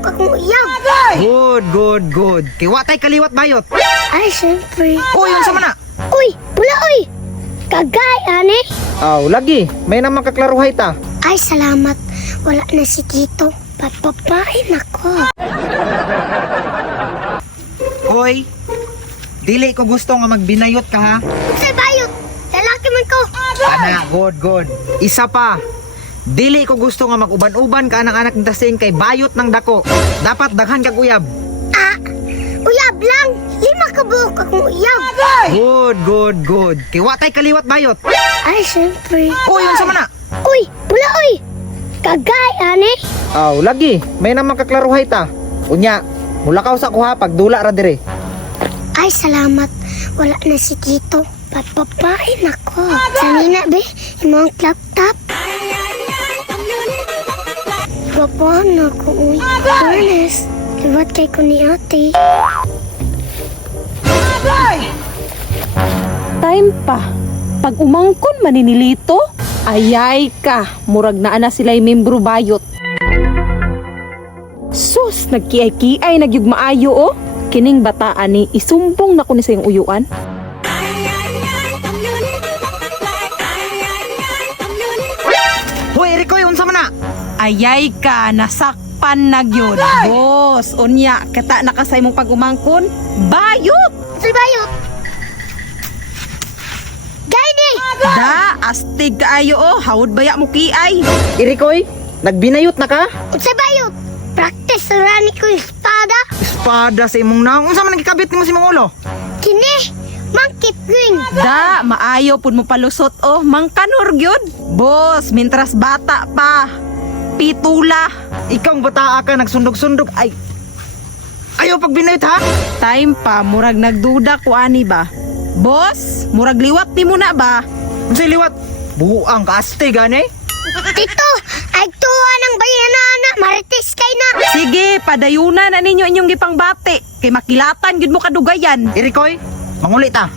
nakabuok akong uyab. Good. Kiwatay kaliwat bayot. Ay, syempre. Uy, yun sa mana. Uy, pula uy. Kagay, ane. Aw, lagi. May naman kaklaruhay ta. Ay, salamat. Wala na si Tito. Papapain ako. Uy, dili ko gusto nga magbinayot ka ha. Sa bayot. Lalaki man ko. Ana, good. Isa pa. Dili ko gusto nga mag-uban-uban ka anak-anak ng tasing kay bayot ng dako. Dapat daghan kag uyab. Ah, uyab lang. 5 kabuok akong uyab. Good. Kiwatay kaliwat bayot. Ay, syempre. Uy, yun sa mana. Uy, pula uy. Kagay, ane. Aw, lagi. May naman kaklaruhay ta. Unya, mulakaw sa kuha pag dula ra dire. Ay, salamat. Wala na si Tito. Papapain ako. Sanina, be. Imong laptop. Papahan ako, uy. Fairness. Liwat kay ko ni ate. Time pa. Pag umangkon maninilito, ayay ka. Murag na ana sila'y membro bayot. Sus, nagkiay-kiay, nagyug maayo oh. Kining bataan ni isumbong na ko ni sa iyong uyuan. Hoy, Rico, yun sa mana. Ayay ka, nasakpan na gyud. Boss, unya, kita nakasay mong pag-umangkon, bayot! Sa bayot. Gaydi! Da, astig kaayo oh, hawod baya mo kiay. Irikoy, nagbinayot na ka? Sa bayot. Practice sa rani ko yung espada. Espada sa imong naong. Unsa man nagikabit nimo sa imong ulo? Kini. Mangkit ring. Da, maayo pud mo palusot oh, mangkanor gyud. Boss, mintras bata pa. Pitula. Ikaw ang bataa ka, nagsundog-sundog. Ay, ayaw pag binayot ha? Time pa, murag nagduda ko ani ba? Boss, murag liwat ni mo na ba? Unsay liwat? Buang kaastig gani? Tito, ay tuwa ng bayanana. Marites kay na. Sige, padayunan na ninyo inyong gipangbati. Kay makilatan gyud mo kadugayan. Irikoy, mangulit ta.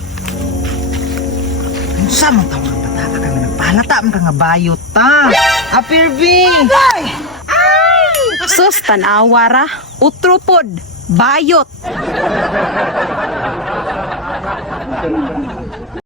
Unsa man tawag ang bataa ka nga nagpalata man ka nga bayot ta? Apirbi! Sus, tanawa ra. Utro pod, bayot.